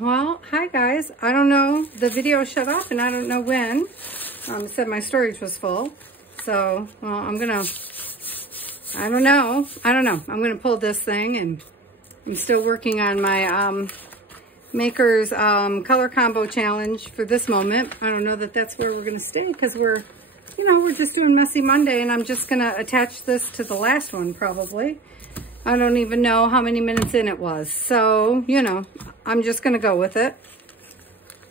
Well, hi guys. I don't know. The video shut off and I don't know when. It said my storage was full. So, well, I don't know. I'm going to pull this thing, and I'm still working on my Maker's color combo challenge for this moment. I don't know that that's where we're going to stay because we're just doing Messy Monday, and I'm just going to attach this to the last one probably. I don't even know how many minutes in it was. So, I'm just going to go with it.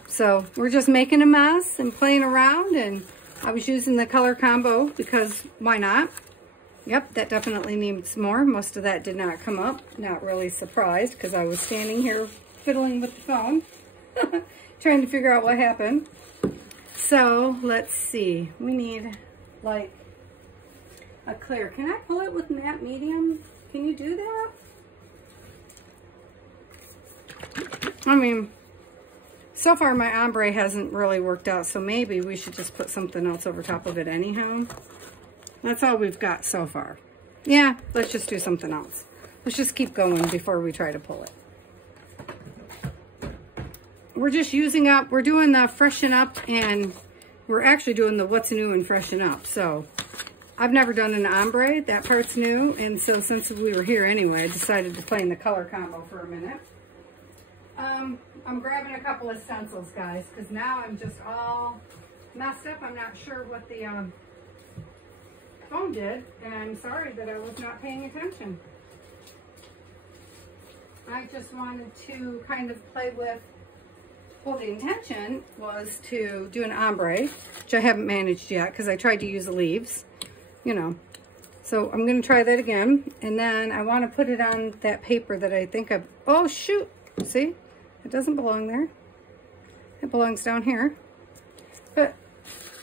So we're just making a mess and playing around, and I was using the color combo because why not? Yep, that definitely needs more. Most of that did not come up. Not really surprised because I was standing here fiddling with the phone, trying to figure out what happened. So let's see. We need like a clear. Can I pull it with matte medium? Can you do that? I mean, so far my ombre hasn't really worked out, so maybe we should just put something else over top of it anyhow. That's all we've got so far. Yeah, let's just do something else. Let's just keep going before we try to pull it. We're just using up, we're doing the freshen up, and we're actually doing the what's new and freshen up. So I've never done an ombre, that part's new, and so since we were here anyway, I decided to play in the color combo for a minute. I'm grabbing a couple of stencils, guys, because now I'm just all messed up. I'm not sure what the phone did, and I'm sorry that I was not paying attention. I just wanted to kind of play with, well, the intention was to do an ombre, which I haven't managed yet because I tried to use the leaves, So I'm going to try that again, and then I want to put it on that paper that I think I've, oh shoot, see? It doesn't belong there. It belongs down here. But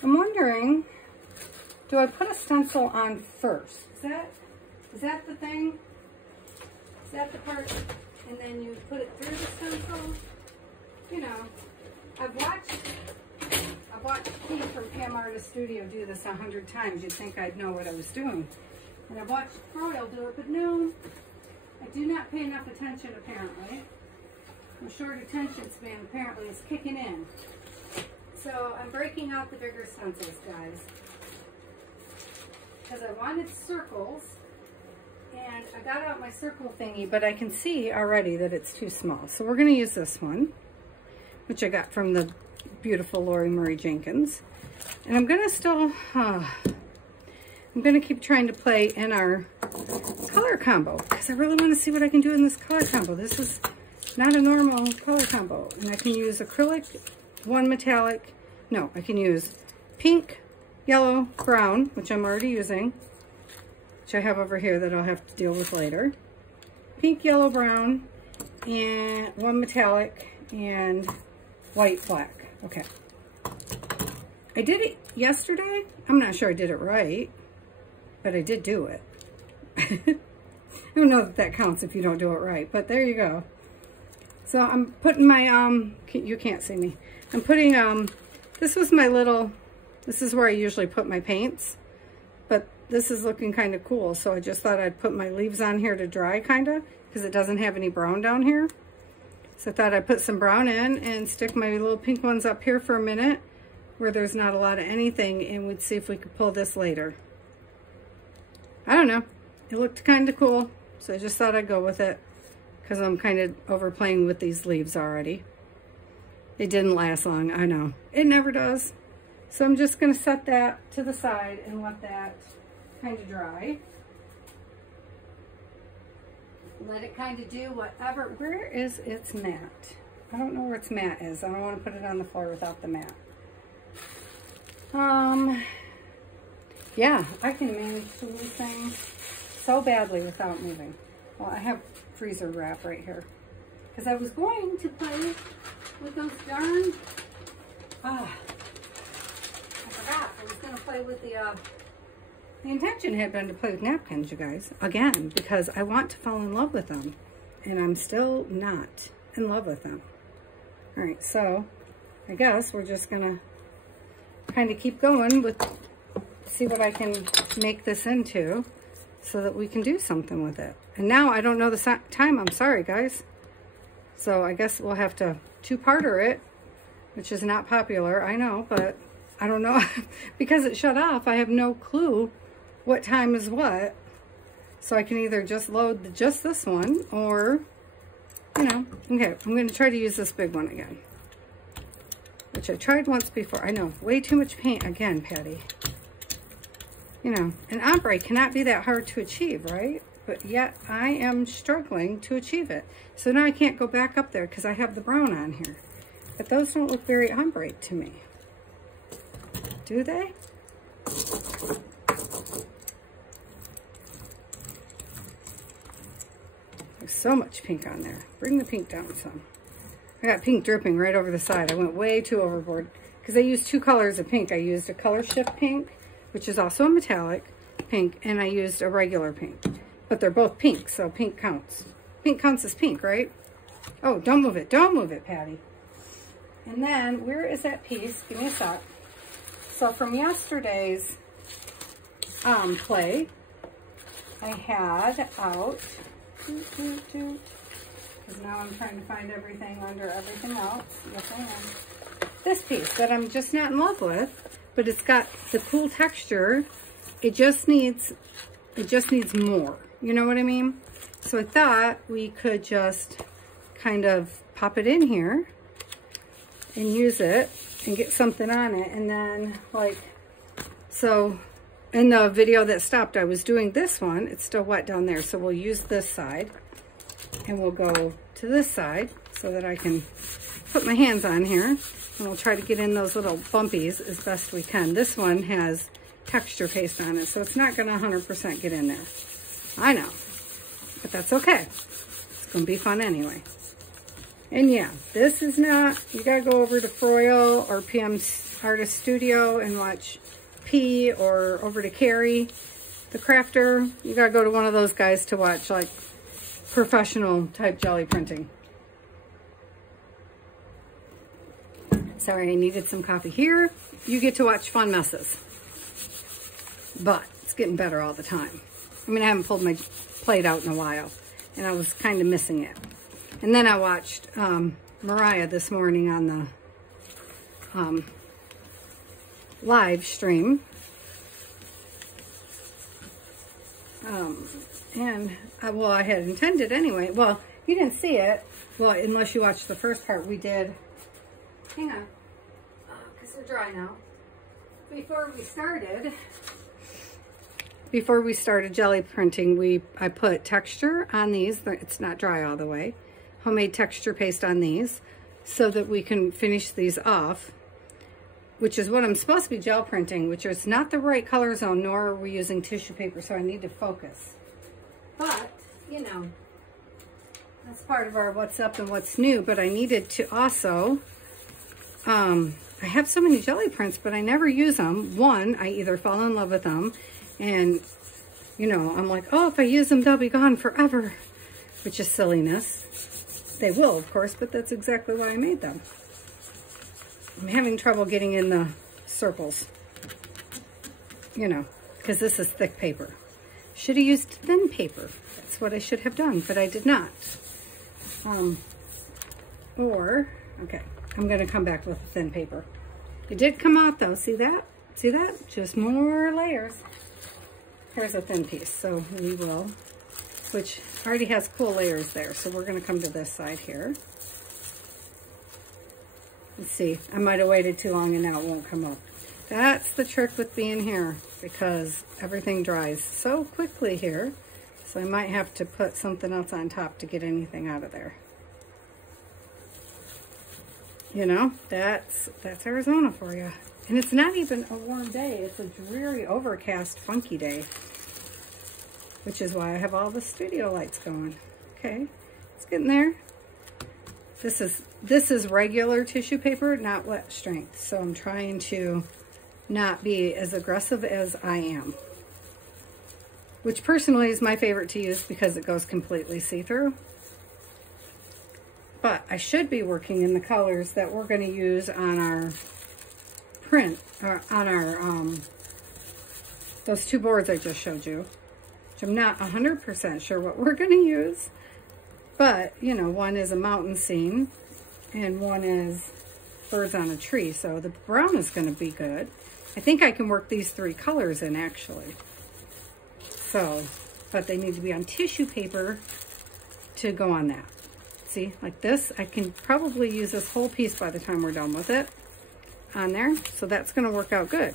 I'm wondering, do I put a stencil on first? Is that the thing? Is that the part? And then you put it through the stencil? I've watched Pete from Pam Artist Studio do this 100 times. You'd think I'd know what I was doing. And I've watched Froyle do it, but no, I do not pay enough attention apparently. My short attention span apparently is kicking in. So I'm breaking out the bigger stencils, guys, because I wanted circles, and I got out my circle thingy, but I can see already that it's too small. So we're going to use this one, which I got from the beautiful Lori Marie Jenkins. And I'm going to still, I'm going to keep trying to play in our color combo because I really want to see what I can do in this color combo. This is not a normal color combo. And I can use acrylic, one metallic. No, I can use pink, yellow, brown, which I'm already using, which I have over here that I'll have to deal with later. Pink, yellow, brown, and one metallic, and white, black. Okay. I did it yesterday. I'm not sure I did it right, but I did do it. I don't know if that counts if you don't do it right, but there you go. So I'm putting my, you can't see me. I'm putting, this was my little, this is where I usually put my paints, but this is looking kind of cool. So I just thought I'd put my leaves on here to dry kind of, because it doesn't have any brown down here. So I thought I'd put some brown in and stick my little pink ones up here for a minute where there's not a lot of anything, and we'd see if we could pull this later. I don't know. It looked kind of cool, so I just thought I'd go with it because I'm kind of overplaying with these leaves already. It didn't last long, I know. It never does. So I'm just going to set that to the side and let that kind of dry. Let it kind of do whatever. Where is its mat? I don't know where its mat is. I don't want to put it on the floor without the mat. Yeah, I can manage to move things so badly without moving. Well, I have freezer wrap right here. Because I was going to play with those darn, I forgot. I was going to play with the intention had been to play with napkins, you guys, again, because I want to fall in love with them. And I'm still not in love with them. All right, so I guess we're just going to kind of keep going with, see what I can make this into so that we can do something with it. And now I don't know the time. I'm sorry, guys. So I guess we'll have to two-parter it, which is not popular, I know, but I don't know. Because it shut off, I have no clue what time is what. So I can either just load just this one or, you know, okay, I'm going to try to use this big one again, which I tried once before. I know, way too much paint again, Patti. You know, an ombre cannot be that hard to achieve, right? But yet I am struggling to achieve it. So now I can't go back up there because I have the brown on here. But those don't look very ombre to me. Do they? There's so much pink on there. Bring the pink down some. I got pink dripping right over the side. I went way too overboard because I used two colors of pink. I used a color shift pink, which is also a metallic pink, and I used a regular pink. But they're both pink, so pink counts. Pink counts as pink, right? Oh, don't move it. Don't move it, Patti. And then, where is that piece? Give me a sec. So from yesterday's play, I had out, because now I'm trying to find everything under everything else. Yes, I am. This piece that I'm just not in love with, but it's got the cool texture. It just needs more. You know what I mean? So I thought we could just kind of pop it in here and use it and get something on it. And then, like, so in the video that stopped, I was doing this one. It's still wet down there. So we'll use this side and we'll go to this side so that I can put my hands on here. And we'll try to get in those little bumpies as best we can. This one has texture paste on it, so it's not going to 100% get in there. I know, but that's okay. It's going to be fun anyway. And yeah, this is not, you got to go over to Froyle or PM Artist Studio and watch P, or over to Carrie, the crafter. You got to go to one of those guys to watch like professional type jelly printing. Sorry, I needed some coffee here. You get to watch fun messes. But it's getting better all the time. I mean, I haven't pulled my plate out in a while, and I was kind of missing it. And then I watched Mariah this morning on the live stream. Well, I had intended anyway. Well, you didn't see it. Well, unless you watched the first part, we did. Hang on, because they're dry now. Before we started jelly printing, I put texture on these. It's not dry all the way. Homemade texture paste on these so that we can finish these off, which is what I'm supposed to be gel printing, which is not the right color zone, nor are we using tissue paper, so I need to focus. But, you know, that's part of our what's up and what's new, but I needed to also, I have so many jelly prints, but I never use them. One, I either fall in love with them, and, you know, I'm like, oh, if I use them, they'll be gone forever, which is silliness. They will, of course, but that's exactly why I made them. I'm having trouble getting in the circles, you know, because this is thick paper. Should have used thin paper. That's what I should have done, but I did not. Okay, I'm going to come back with thin paper. It did come out, though. See that? See that? Just more layers. Here's a thin piece, so we will, which already has cool layers there. So we're going to come to this side here. Let's see. I might have waited too long and now it won't come up. That's the trick with being here, because everything dries so quickly here. So I might have to put something else on top to get anything out of there. You know, that's Arizona for you. And it's not even a warm day. It's a dreary, overcast, funky day. Which is why I have all the studio lights going. Okay, it's getting there. This is regular tissue paper, not wet strength. So I'm trying to not be as aggressive as I am. Which personally is my favorite to use because it goes completely see-through. But I should be working in the colors that we're going to use on our print, or on our, those two boards I just showed you. Which I'm not 100% sure what we're going to use. But, you know, one is a mountain scene and one is birds on a tree. So the brown is going to be good. I think I can work these 3 colors in actually. So, but they need to be on tissue paper to go on that. See, like this, I can probably use this whole piece by the time we're done with it on there. So that's going to work out good.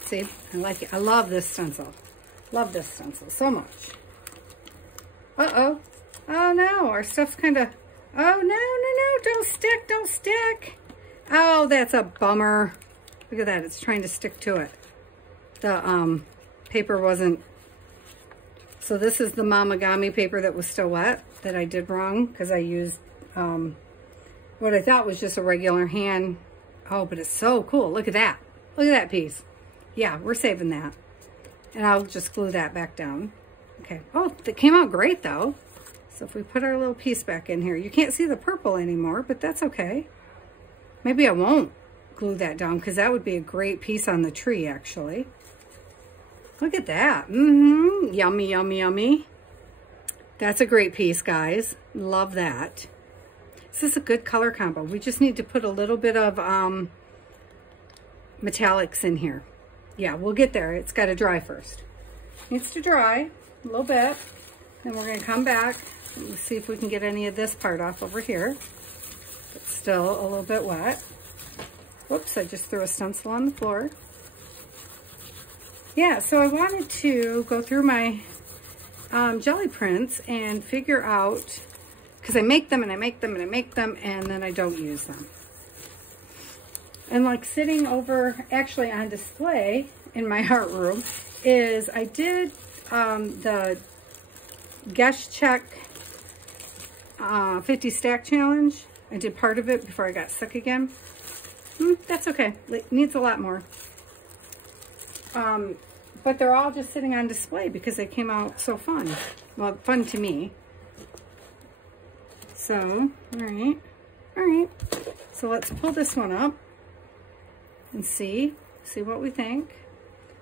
See, I like it. I love this stencil. Love this stencil so much. Uh-oh. Oh no, our stuff's kind of, oh no, don't stick, don't stick. Oh, that's a bummer. Look at that, it's trying to stick to it. The paper wasn't, so this is the Mamagami paper that was still wet that I did wrong because I used what I thought was just a regular hand. Oh, but it's so cool. Look at that. Look at that piece. Yeah, we're saving that. And I'll just glue that back down. Okay. Oh, that came out great though. So if we put our little piece back in here, you can't see the purple anymore, but that's okay. Maybe I won't glue that down because that would be a great piece on the tree actually. Look at that. Yummy, yummy, yummy. That's a great piece, guys. Love that. This is a good color combo. We just need to put a little bit of metallics in here. Yeah, we'll get there. It's got to dry first. Needs to dry a little bit. Then we're going to come back and see if we can get any of this part off over here. It's still a little bit wet. Whoops, I just threw a stencil on the floor. Yeah, so I wanted to go through my jelly prints and figure out, because I make them and I make them and I make them and then I don't use them. And like sitting over actually on display in my art room is I did the Guess Check 50 stack challenge. I did part of it before I got sick again. That's okay. It needs a lot more. But they're all just sitting on display because they came out so fun. Well, fun to me. So, all right. So let's pull this one up and see what we think.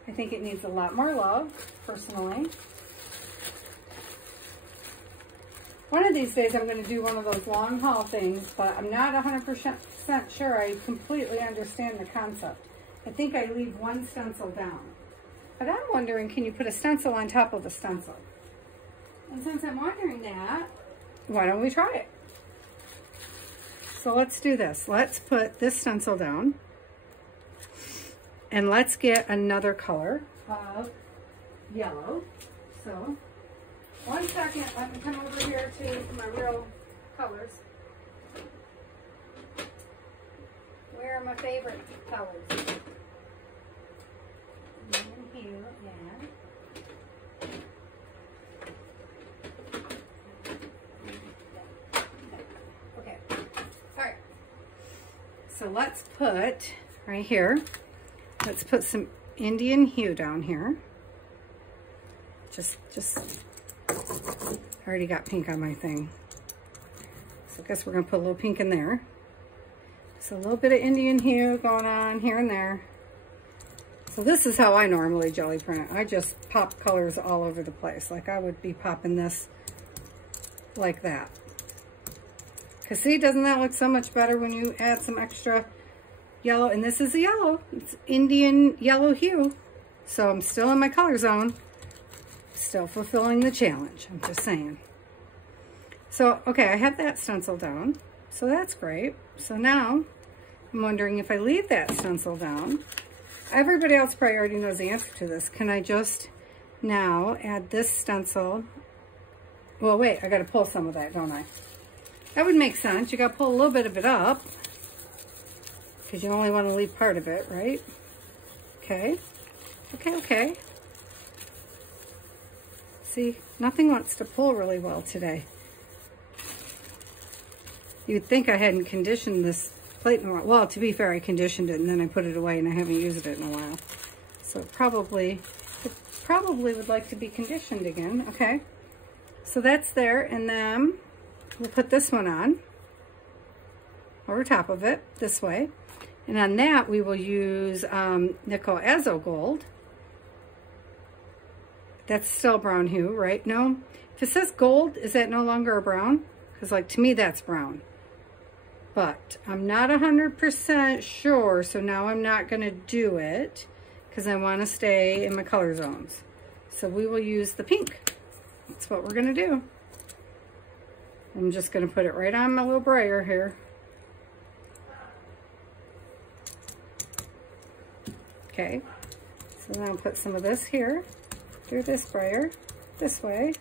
I think it needs a lot more love, personally. One of these days I'm going to do one of those long haul things, but I'm not 100% sure I completely understand the concept. I think I leave one stencil down. But I'm wondering, can you put a stencil on top of a stencil? And since I'm wondering that, why don't we try it? So let's do this. Let's put this stencil down. And let's get another color of yellow. So, 1 second, let me come over here to my real colors. Where are my favorite colors? In here, and okay. All right. So let's put right here. Let's put some Indian hue down here. Just I already got pink on my thing. So I guess we're gonna put a little pink in there. So a little bit of Indian hue going on here and there. So this is how I normally jelly print. I just pop colors all over the place. Like I would be popping this like that. Cause see, doesn't that look so much better when you add some extra yellow? And this is a yellow. It's Indian yellow hue. So I'm still in my color zone. Still fulfilling the challenge. I'm just saying. So, okay, I have that stencil down. So that's great. So now I'm wondering if I leave that stencil down. Everybody else probably already knows the answer to this. Can I just now add this stencil? Well, wait, I got to pull some of that, don't I? That would make sense. You got to pull a little bit of it up because you only want to leave part of it, right? Okay. Okay. See, nothing wants to pull really well today. You'd think I hadn't conditioned this plate in a while. Well, to be fair, I conditioned it and then I put it away and I haven't used it in a while. So it probably would like to be conditioned again. Okay, so that's there, and then we'll put this one on over top of it this way. And on that, we will use Nickel Azo Gold. That's still brown hue, right? No? If it says gold, is that no longer a brown? Because like to me, that's brown. But I'm not 100% sure, so now I'm not gonna do it because I wanna stay in my color zones. So we will use the pink. That's what we're gonna do. I'm just gonna put it right on my little brayer here. Okay, so then I'll put some of this here through this brayer, this way.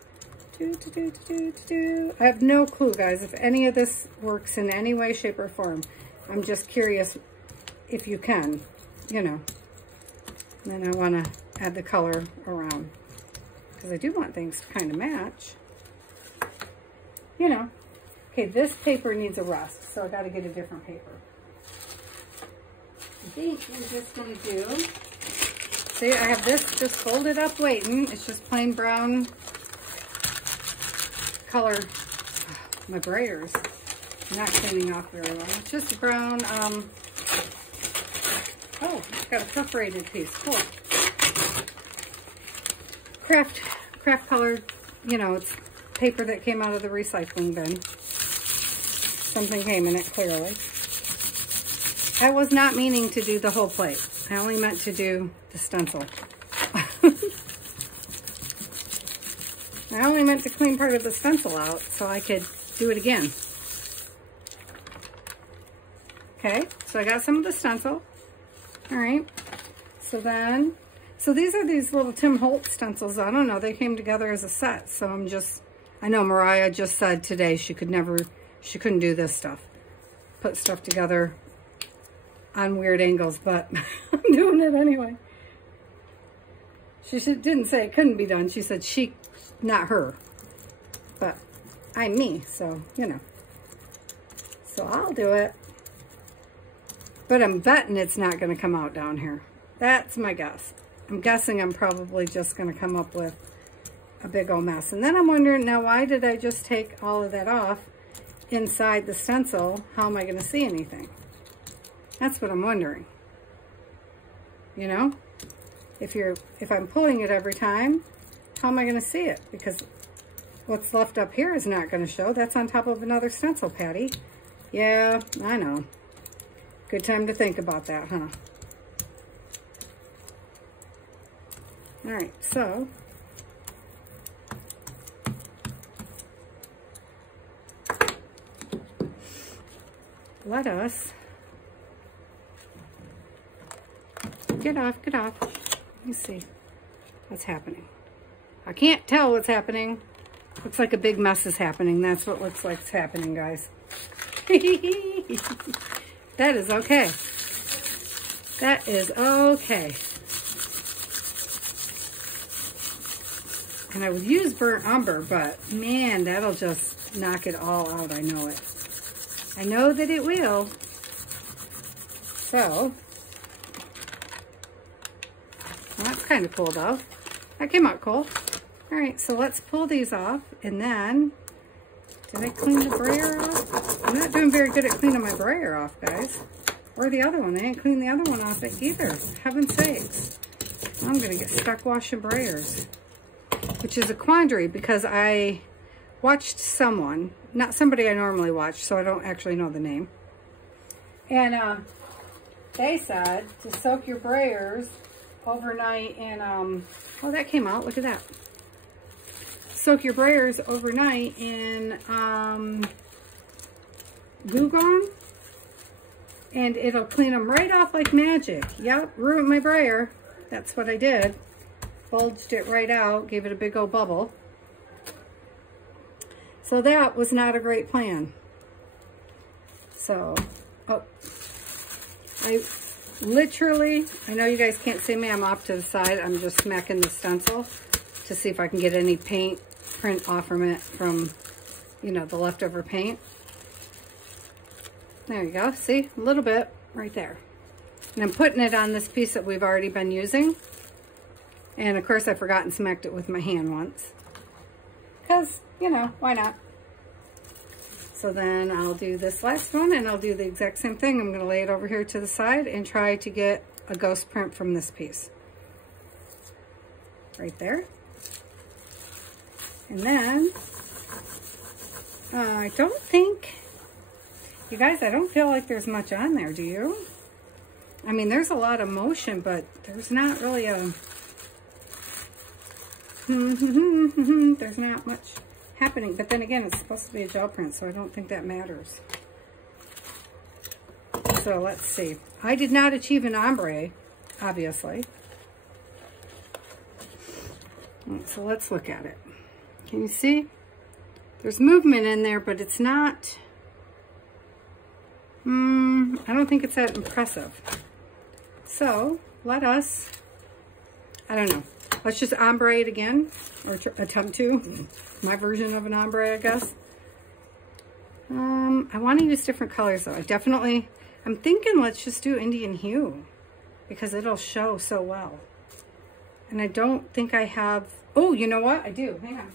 I have no clue, guys, if any of this works in any way, shape, or form. I'm just curious if you can, you know. And then I want to add the color around because I do want things to kind of match, you know. Okay, this paper needs a rest, so I got to get a different paper. I think we're just going to do, see, I have this just folded up waiting. It's just plain brown color. My brayers not cleaning off very well. It's just brown. Oh, it's got a perforated piece. Cool. Craft colored, you know, it's paper that came out of the recycling bin. Something came in it clearly. I was not meaning to do the whole plate. I only meant to do the stencil. I only meant to clean part of the stencil out so I could do it again. Okay, so I got some of the stencil. All right, so these are these little Tim Holtz stencils. I don't know, they came together as a set. So I know Mariah just said today she couldn't do this stuff. Put stuff together on weird angles, but I'm doing it anyway. She didn't say it couldn't be done. She said not her, but I'm me, so, you know. So I'll do it. But I'm betting it's not going to come out down here. That's my guess. I'm guessing I'm probably just going to come up with a big old mess. And then I'm wondering, now why did I just take all of that off inside the stencil? How am I going to see anything? That's what I'm wondering. You know? If I'm pulling it every time, how am I going to see it? Because what's left up here is not going to show. That's on top of another stencil, Patti. Yeah, I know. Good time to think about that, huh? All right, so let us get off. Let me see what's happening. I can't tell what's happening. Looks like a big mess is happening. That's what looks like it's happening, guys. That is okay. That is okay. And I would use burnt umber, but man, that'll just knock it all out. I know it. I know that it will. So, well, that's kind of cool though. That came out cool. All right, so let's pull these off, and then, did I clean the brayer off? I'm not doing very good at cleaning my brayer off, guys. Or the other one. I didn't clean the other one off either. Heaven's sakes. I'm gonna get stuck washing brayers, which is a quandary because I watched someone, not somebody I normally watch, so I don't actually know the name. And they said to soak your brayers overnight in, oh, that came out, look at that. Soak your brayers overnight in Glue Gone, and it'll clean them right off like magic. Yep, ruined my brayer. That's what I did. Bulged it right out, gave it a big old bubble. So that was not a great plan. So, oh, I literally, I know you guys can't see me, I'm off to the side. I'm just smacking the stencil to see if I can get any paint print off from it from, you know, the leftover paint. There you go, see, a little bit right there. And I'm putting it on this piece that we've already been using. And of course I forgot and smacked it with my hand once. Because, you know, why not? So then I'll do this last one and I'll do the exact same thing. I'm gonna lay it over here to the side and try to get a ghost print from this piece. Right there. And then, I don't think, you guys, I don't feel like there's much on there, do you? I mean, there's a lot of motion, but there's not really a, there's not much happening. But then again, it's supposed to be a gel print, so I don't think that matters. So let's see. I did not achieve an ombre, obviously. So let's look at it. Can you see? There's movement in there, but it's not, I don't think it's that impressive. So let us, I don't know. Let's just ombre it again, or attempt to. My version of an ombre, I guess. I want to use different colors though. I'm thinking let's just do Indian hue because it'll show so well. And I don't think I have, oh, you know what? I do, hang on.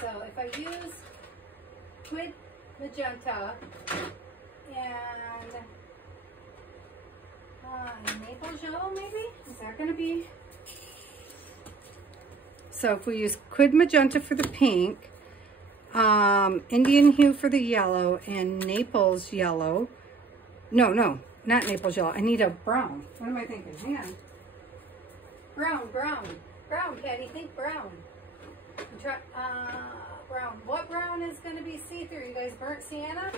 So if I use Quid Magenta and Maple Yellow maybe? Is that gonna be? So if we use Quid Magenta for the pink, Indian hue for the yellow, and Naples yellow. No, not Naples yellow. I need a brown. What am I thinking? Hang on. Brown, Patty, think brown. Try, brown. What brown is going to be see-through? You guys burnt sienna?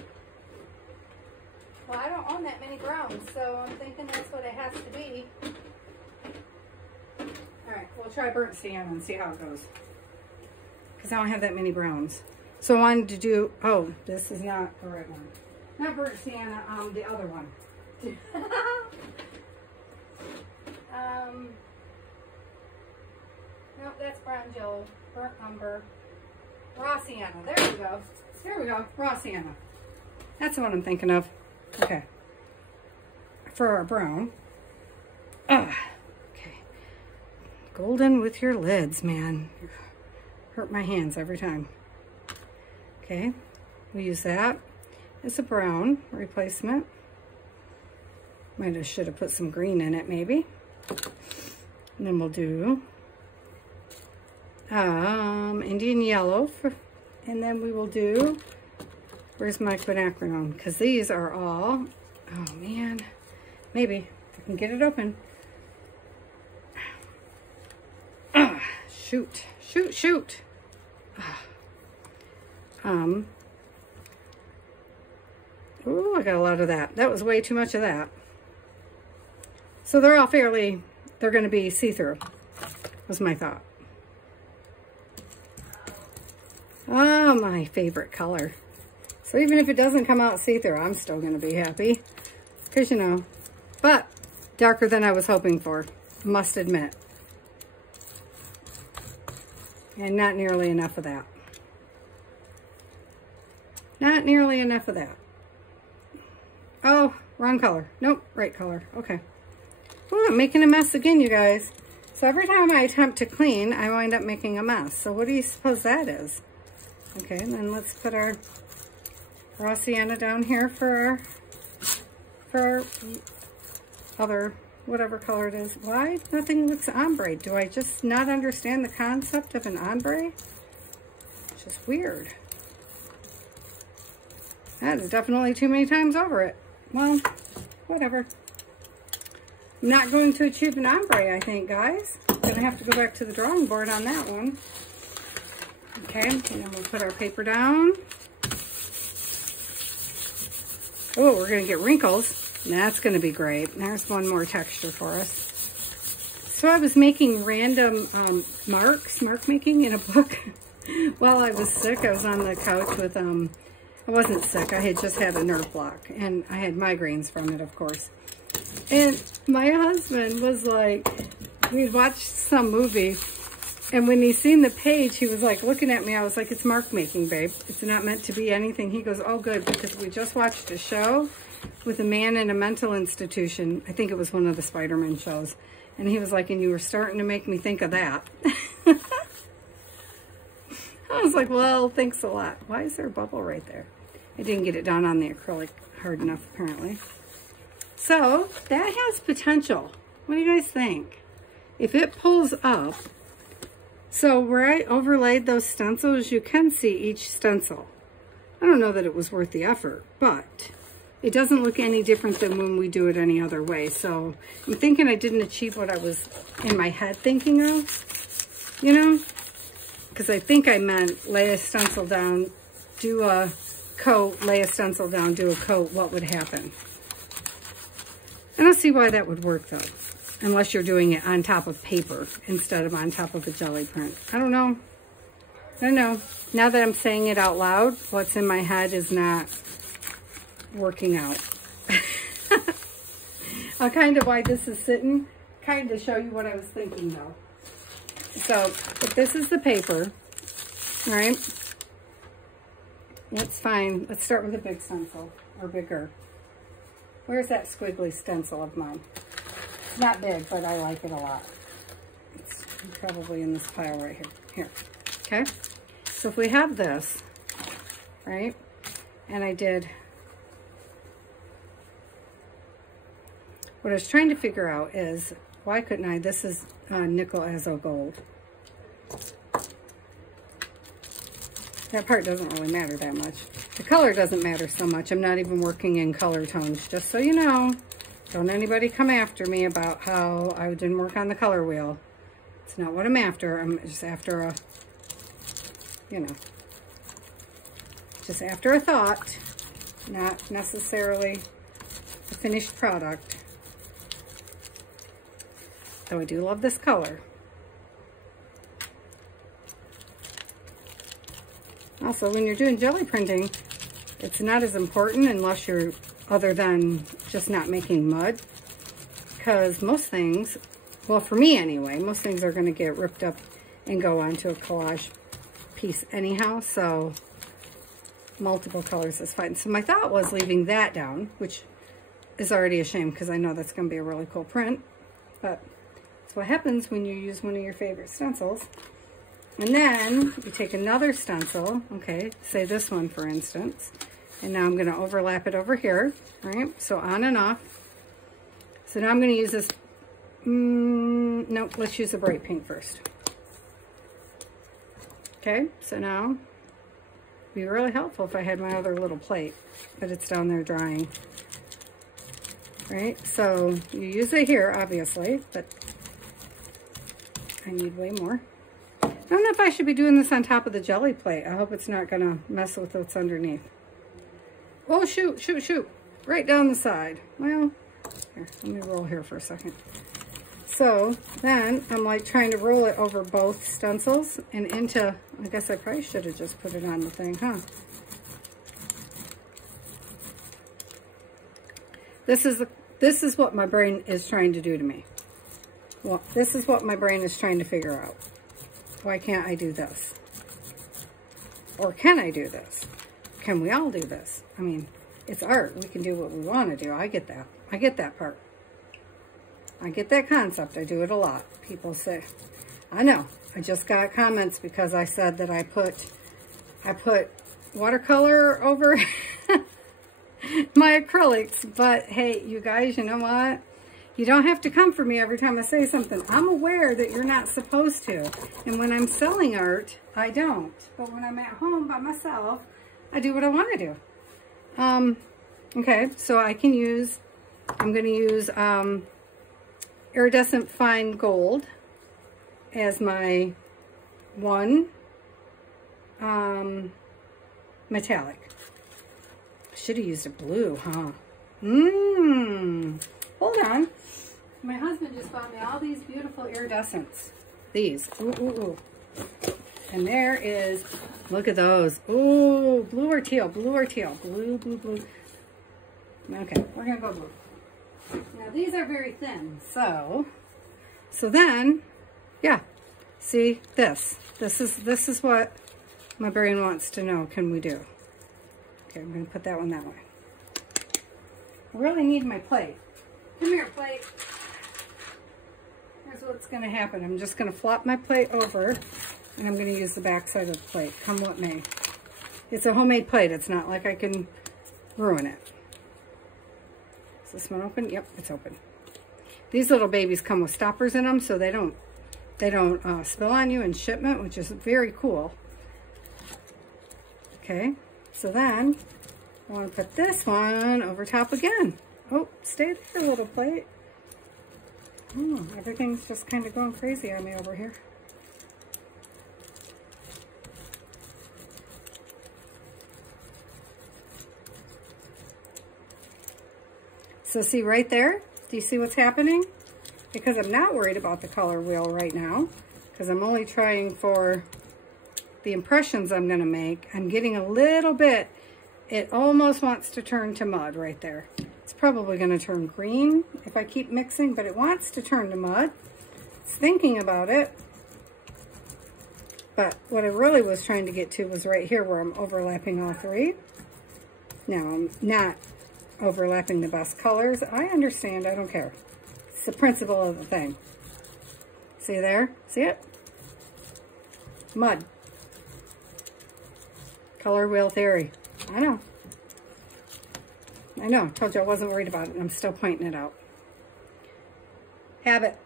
Well, I don't own that many browns, so I'm thinking that's what it has to be. All right, we'll try burnt sienna and see how it goes. Because I don't have that many browns. So I wanted to do, oh, this is not the right one. Not burnt sienna, the other one. Nope, that's brown jello, burnt umber, raw sienna. There we go. There we go, raw sienna. That's what I'm thinking of. Okay. For our brown. Okay. Golden with your lids, man. Hurt my hands every time. Okay, we use that as a brown replacement. Should have put some green in it maybe. And then we'll do Indian yellow and then we will do, where's my quinacridone? Because these are all, oh man, maybe if I can get it open. Shoot. Ooh, I got a lot of that. That was way too much of that. So they're all they're going to be see-through, was my thought. Oh, my favorite color. So even if it doesn't come out see-through, I'm still going to be happy. Because, you know, but darker than I was hoping for, must admit. And not nearly enough of that. Not nearly enough of that. Oh, wrong color. Nope, right color. Okay. Oh, I'm making a mess again, you guys. So every time I attempt to clean, I wind up making a mess. So what do you suppose that is? Okay, and then let's put our raw sienna down here for our other, whatever color it is. Why nothing looks ombre? Do I just not understand the concept of an ombre? It's just weird. That is definitely too many times over it. Well, whatever. I'm not going to achieve an ombre, I think, guys. I'm going to have to go back to the drawing board on that one. Okay, and then we'll put our paper down. Oh, we're going to get wrinkles. That's going to be great. There's one more texture for us. So I was making random mark making in a book while I was sick. I was on the couch with, I wasn't sick. I had just had a nerve block and I had migraines from it, of course. And my husband was like, we'd watched some movie and when he seen the page, he was like looking at me. I was like, it's mark making, babe. It's not meant to be anything. He goes, oh, good, because we just watched a show with a man in a mental institution. I think it was one of the Spider-Man shows. And he was like, and you were starting to make me think of that. I was like, well, thanks a lot. Why is there a bubble right there? I didn't get it down on the acrylic hard enough, apparently. So that has potential. What do you guys think? if it pulls up, so where I overlaid those stencils, you can see each stencil. I don't know that it was worth the effort, but it doesn't look any different than when we do it any other way. So I'm thinking I didn't achieve what I was in my head thinking of, you know? Because I think I meant lay a stencil down, do a coat, lay a stencil down, do a coat, what would happen? I don't see why that would work though, unless you're doing it on top of paper instead of on top of a jelly print. I don't know. I don't know. Now that I'm saying it out loud, what's in my head is not working out. I'll kind of why this is sitting, kind of show you what I was thinking though. So if this is the paper, right? That's fine. Let's start with a big stencil or bigger. Where's that squiggly stencil of mine? It's not big, but I like it a lot. It's probably in this pile right here. Here. Okay. So if we have this, right? And I did, what I was trying to figure out is, why couldn't I, this is nickel azo gold. That part doesn't really matter that much. The color doesn't matter so much. I'm not even working in color tones, just so you know. Don't anybody come after me about how I didn't work on the color wheel. It's not what I'm after. I'm just after a, you know, just after a thought, not necessarily the finished product. Though I do love this color. Also, when you're doing jelly printing, it's not as important unless you're, other than just not making mud. Because most things, well for me anyway, most things are going to get ripped up and go onto a collage piece anyhow. So multiple colors is fine. So my thought was leaving that down, which is already a shame because I know that's going to be a really cool print. But that's what happens when you use one of your favorite stencils. And then you take another stencil, okay, say this one for instance, and now I'm going to overlap it over here, right? So on and off. So now I'm going to use this, no, let's use the bright pink first. Okay, so now it'd be really helpful if I had my other little plate, but it's down there drying. Right, so you use it here, obviously, but I need way more. I don't know if I should be doing this on top of the jelly plate. I hope it's not going to mess with what's underneath. Oh, shoot, shoot, shoot. Right down the side. Well, here, let me roll here for a second. So then I'm like trying to roll it over both stencils and into, I guess I probably should have just put it on the thing, huh? This is what my brain is trying to do to me. Well, this is what my brain is trying to figure out. Why can't I do this? Or can I do this? Can we all do this? I mean, it's art. We can do what we want to do. I get that. I get that part. I get that concept. I do it a lot. People say, I know. I just got comments because I said that I put watercolor over my acrylics. But hey, you guys, you know what? You don't have to come for me every time I say something. I'm aware that you're not supposed to. And when I'm selling art, I don't. But when I'm at home by myself, I do what I want to do. Okay, so I can use, I'm going to use iridescent fine gold as my one metallic. Should have used a blue, huh? Hold on. My husband just bought me all these beautiful iridescents. These. Ooh, ooh, ooh. And there is, look at those. Ooh, blue or teal, blue or teal. Blue, blue, blue. Okay, we're going to go blue. Now, these are very thin. So then, yeah. See, this is what my brain wants to know, can we do? Okay, I'm going to put that one that way. I really need my plate. Come here, plate. Here's what's going to happen. I'm just going to flop my plate over, and I'm going to use the back side of the plate, come what may. It's a homemade plate. It's not like I can ruin it. Is this one open? Yep, it's open. These little babies come with stoppers in them, so they don't spill on you in shipment, which is very cool. Okay, so then I want to put this one over top again. Oh, stay there, little plate. Oh, everything's just kind of going crazy on me over here. So see right there? Do you see what's happening? Because I'm not worried about the color wheel right now, because I'm only trying for the impressions I'm going to make. I'm getting a little bit, it almost wants to turn to mud right there. It's probably going to turn green if I keep mixing, but it wants to turn to mud. It's thinking about it. But what I really was trying to get to was right here where I'm overlapping all three. Now, I'm not overlapping the best colors. I understand, I don't care. It's the principle of the thing. See there? See it? Mud. Color wheel theory. I know. I know. Told you I wasn't worried about it, and I'm still pointing it out. Habit.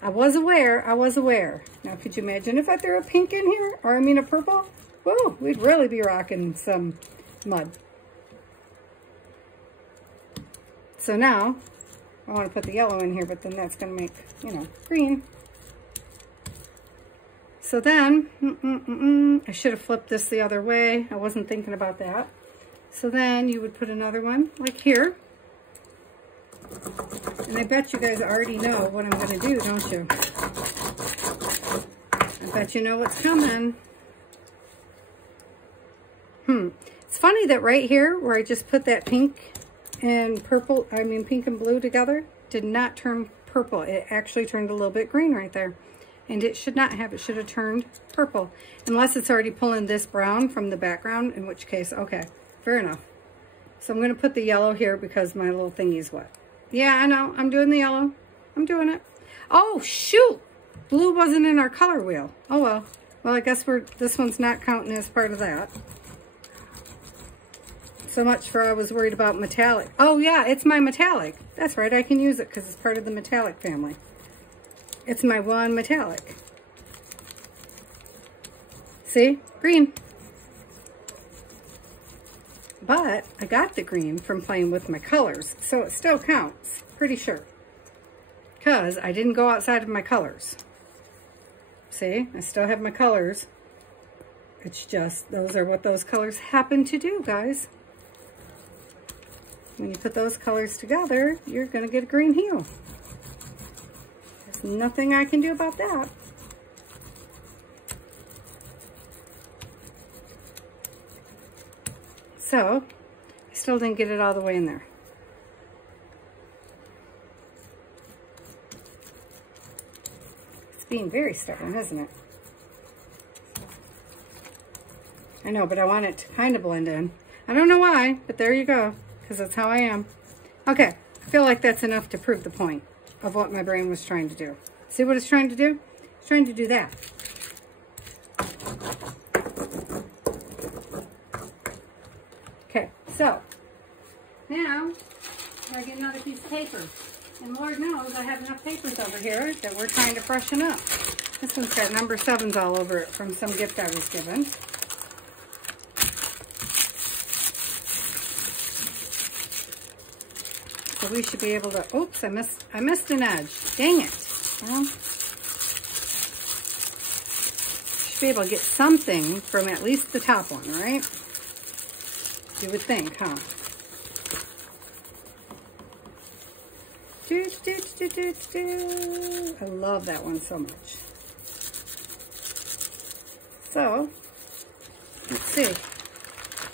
I was aware. I was aware. Now, could you imagine if I threw a pink in here? Or, I mean, a purple? Whoa, we'd really be rocking some mud. So now, I want to put the yellow in here, but then that's going to make, you know, green. So then, I should have flipped this the other way. I wasn't thinking about that. So then you would put another one like here. And I bet you guys already know what I'm going to do, don't you? I bet you know what's coming. It's funny that right here where I just put that pink and purple, I mean pink and blue together, did not turn purple. It actually turned a little bit green right there. And it should not have. It should have turned purple. Unless it's already pulling this brown from the background, in which case, okay, fair enough. So I'm going to put the yellow here because my little thingy's wet. Yeah, I know. I'm doing the yellow. I'm doing it. Oh, shoot! Blue wasn't in our color wheel. Oh, well. Well, I guess this one's not counting as part of that. So much for I was worried about metallic. Oh, yeah, it's my metallic. That's right. I can use it because it's part of the metallic family. It's my one metallic. See? Green. But I got the green from playing with my colors, so it still counts, pretty sure. Because I didn't go outside of my colors. See? I still have my colors. It's just, those are what those colors happen to do, guys. When you put those colors together, you're going to get a green hue. There's nothing I can do about that. So, I still didn't get it all the way in there. It's being very stubborn, isn't it? I know, but I want it to kind of blend in. I don't know why, but there you go, because that's how I am. Okay, I feel like that's enough to prove the point of what my brain was trying to do. See what it's trying to do? It's trying to do that. Okay, so now I get another piece of paper. And Lord knows I have enough papers over here that we're trying to freshen up. This one's got number 7s all over it from some gift I was given. So we should be able to, oops, I missed an edge. Dang it. Well, should be able to get something from at least the top one, right? You would think, huh? I love that one so much. So, let's see.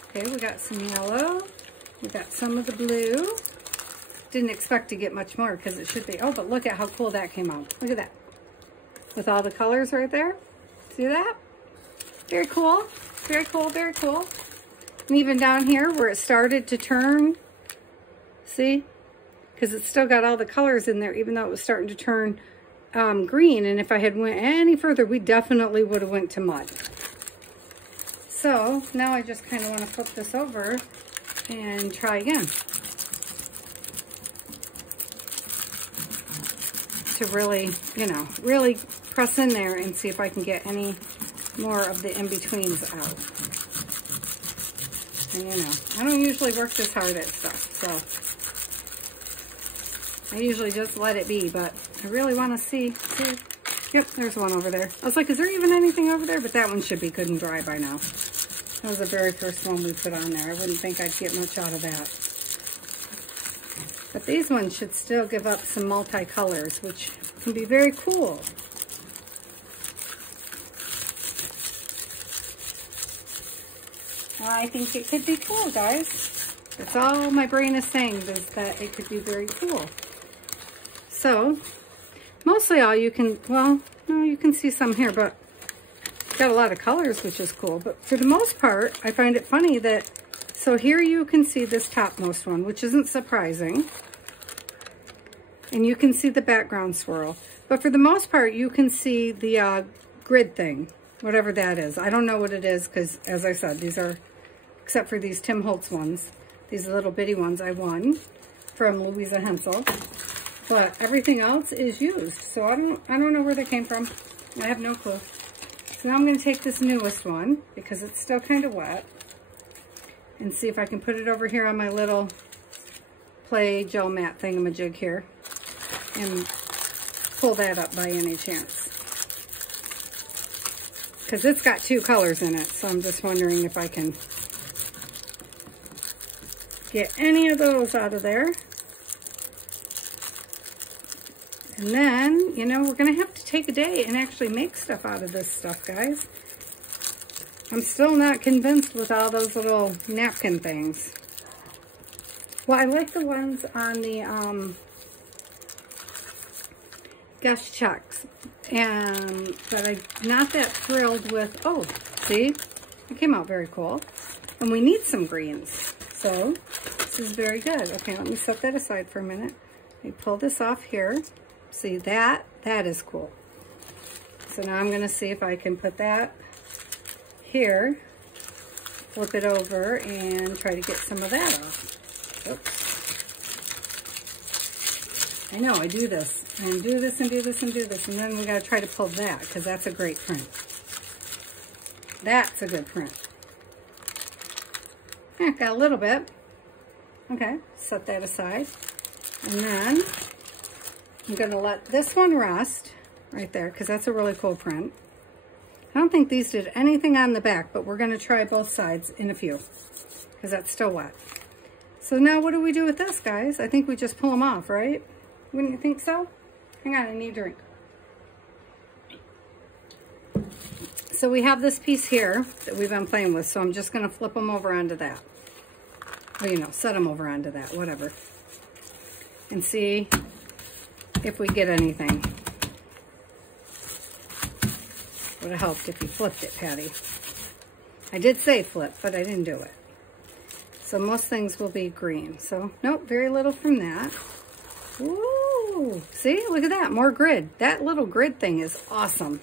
Okay, we got some yellow. We got some of the blue. Didn't expect to get much more because it should be. Oh, but look at how cool that came out. Look at that. With all the colors right there. See that? Very cool. Very cool, very cool. And even down here where it started to turn, see? Because it's still got all the colors in there, even though it was starting to turn green. And if I had went any further, we definitely would have went to mud. So now I just kind of want to flip this over and try again. to really, you know, really press in there and see if I can get any more of the in-betweens out. And you know, I don't usually work this hard at stuff, so I usually just let it be, but I really want to see. Yep, there's one over there. I was like, is there even anything over there? But that one should be good and dry by now. That was the very first one we put on there. I wouldn't think I'd get much out of that. But these ones should still give up some multicolors, which can be very cool. I think it could be cool, guys. That's all my brain is saying, is that it could be very cool. So, mostly all you can, well, no, you can see some here, but it's got a lot of colors, which is cool. But for the most part, I find it funny that, so here you can see this topmost one, which isn't surprising. And you can see the background swirl. But for the most part, you can see the grid thing, whatever that is. I don't know what it is, because as I said, these are, except for these Tim Holtz ones, these little bitty ones I won from Louisa Hensel. But everything else is used. So I don't know where they came from. I have no clue. So now I'm going to take this newest one, because it's still kind of wet, and see if I can put it over here on my little play gel mat thingamajig here, and pull that up by any chance. Because it's got two colors in it, so I'm just wondering if I can get any of those out of there. And then, you know, we're going to have to take a day and actually make stuff out of this stuff, guys. I'm still not convinced with all those little napkin things. Well, I like the ones on the guest checks, but I'm not that thrilled with, oh, see, it came out very cool. And we need some greens, so this is very good. Okay, let me set that aside for a minute. Let me pull this off here. See, that is cool. So now I'm going to see if I can put that here, flip it over, and try to get some of that off. Oops. I know, I do this, and do this, and do this, and do this, and then we got to try to pull that, because that's a great print. That's a good print. Yeah, got a little bit. Okay, set that aside. And then I'm going to let this one rest right there, because that's a really cool print. I don't think these did anything on the back, but we're going to try both sides in a few, because that's still wet. So now what do we do with this, guys? I think we just pull them off, right? Wouldn't you think so? Hang on, I need a drink. So we have this piece here that we've been playing with, so I'm just going to flip them over onto that. Or, you know, set them over onto that, whatever. And see if we get anything. Would have helped if you flipped it, Patty. I did say flip, but I didn't do it. So most things will be green. So, nope, very little from that. Ooh, see, look at that, more grid. That little grid thing is awesome.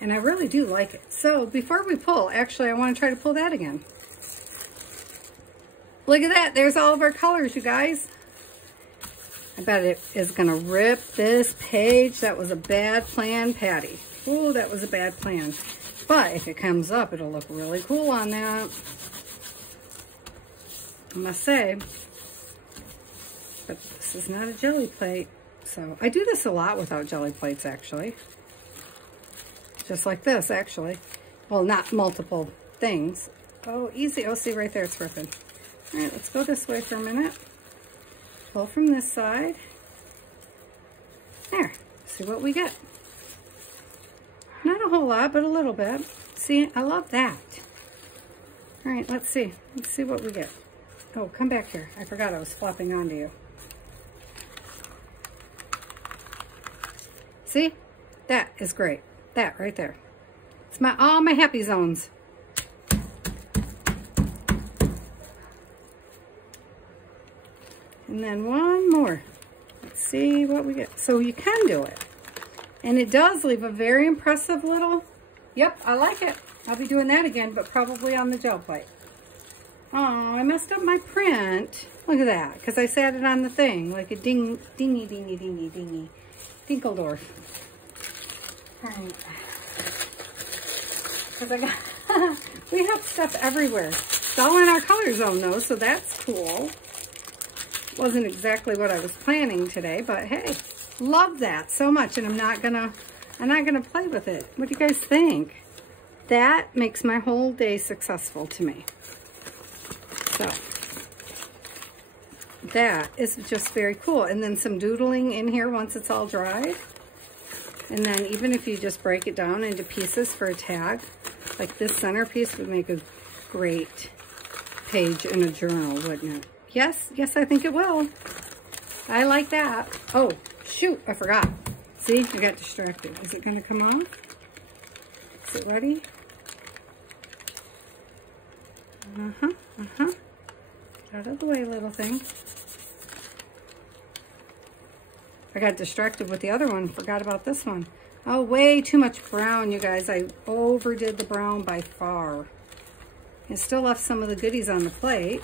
And I really do like it. So before we pull, actually, I want to try to pull that again. Look at that, there's all of our colors, you guys. I bet it is going to rip this page. That was a bad plan, Patty. Ooh, that was a bad plan. But if it comes up, it'll look really cool on that. I must say. But this is not a jelly plate. So I do this a lot without jelly plates, actually. Just like this, actually. Well, not multiple things. Oh, easy. Oh, see right there, it's ripping. All right, let's go this way for a minute. Pull from this side. There. See what we get. Not a whole lot, but a little bit. See, I love that. All right, let's see. Let's see what we get. Oh, come back here. I forgot I was flopping onto you. See? That is great. That right there. It's all my happy zones. And then one more. Let's see what we get. So you can do it. And it does leave a very impressive little, yep, I like it. I'll be doing that again, but probably on the gel plate. Oh, I messed up my print. Look at that, because I sat it on the thing, like a dingy, dingy, dingy, dingy, Pinkeldorf. All right. Because I got, we have stuff everywhere. It's all in our color zone though, so that's cool. Wasn't exactly what I was planning today, but hey, love that so much, and I'm not gonna play with it. What do you guys think? That makes my whole day successful to me. So that is just very cool. And then some doodling in here once it's all dried. And then even if you just break it down into pieces for a tag, like this centerpiece would make a great page in a journal, wouldn't it? Yes, yes, I think it will. I like that. Oh, shoot, I forgot. See, I got distracted. Is it gonna come off? Is it ready? Get out of the way, little thing. I got distracted with the other one. Forgot about this one. Oh, way too much brown, you guys. I overdid the brown by far. I still left some of the goodies on the plate.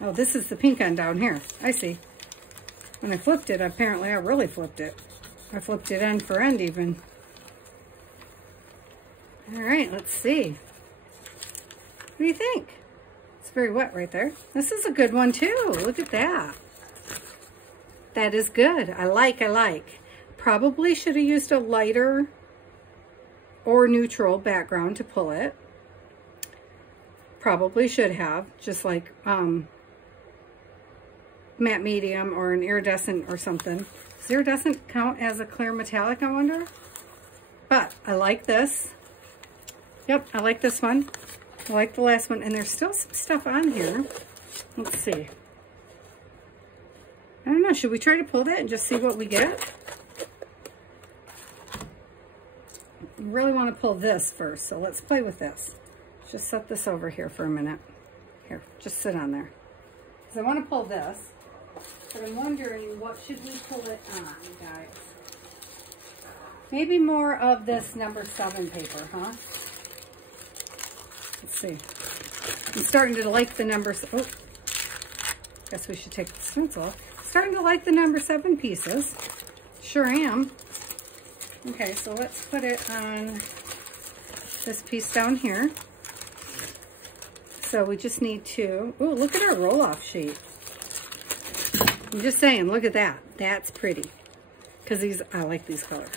Oh, this is the pink one down here. I see. When I flipped it, apparently I really flipped it. I flipped it end for end even. All right, let's see. What do you think? It's very wet right there. This is a good one too. Look at that. That is good. I like. Probably should have used a lighter or neutral background to pull it. Probably should have, just like matte medium or an iridescent or something. Does iridescent count as a clear metallic, I wonder? But I like this. Yep, I like this one. I like the last one, and there's still some stuff on here. Let's see. I don't know, should we try to pull that and just see what we get? I really want to pull this first, so let's play with this. Just set this over here for a minute. Here, just sit on there. Because I want to pull this, but I'm wondering what should we pull it on, guys? Maybe more of this number 7 paper, huh? Let's see. I'm starting to like the numbers. Oh, guess we should take the stencil off. Starting to like the number 7 pieces. Sure am. Okay, so let's put it on this piece down here. So we just need to, oh, look at our roll-off sheet. I'm just saying, look at that. That's pretty. Because these, I like these colors.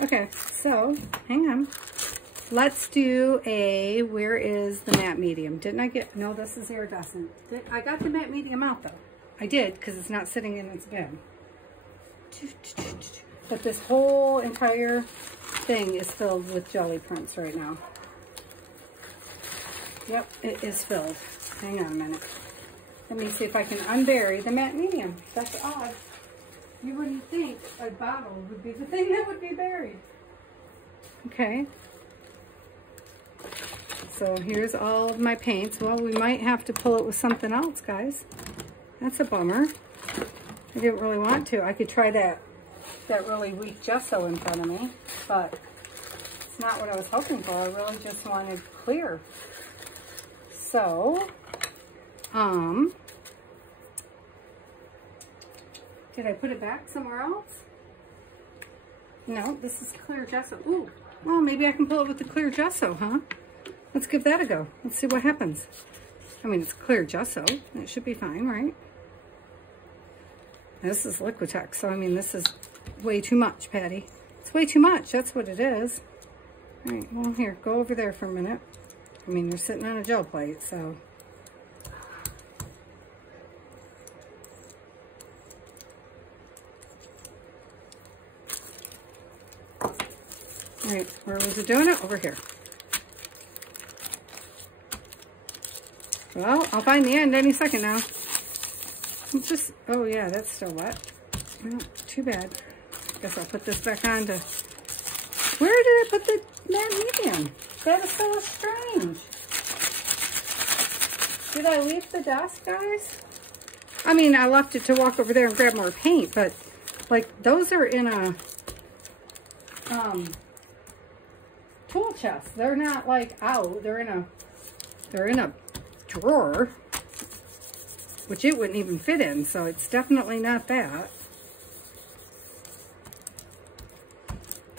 Okay, so hang on. Let's do a, where is the matte medium? Didn't I get, no, this is iridescent. I got the matte medium out though. I did, because it's not sitting in its bin. But this whole entire thing is filled with jelly prints right now. Yep, it is filled. Hang on a minute. Let me see if I can unbury the matte medium. That's odd. You wouldn't think a bottle would be the thing that would be buried. Okay. So here's all of my paints. Well, we might have to pull it with something else, guys. That's a bummer. I didn't really want to. I could try that really weak gesso in front of me, but it's not what I was hoping for. I really just wanted clear. So, did I put it back somewhere else? No, this is clear gesso. Ooh, well, maybe I can pull it with the clear gesso, huh? Let's give that a go. Let's see what happens. I mean, it's clear gesso. It should be fine, right? This is Liquitex, so I mean, this is way too much, Patty. It's way too much. That's what it is. All right, well, here, go over there for a minute. I mean, you're sitting on a gel plate, so. All right, where was it doing it? Over here. Well, I'll find the end any second now. It's just, oh yeah, that's still wet. Oh, too bad. Guess I'll put this back on to, where did I put the matte medium? That is so strange. Did I leave the desk, guys? I mean, I left it to walk over there and grab more paint, but like those are in a tool chest. They're not like out. They're in a drawer. which it wouldn't even fit in, so it's definitely not that.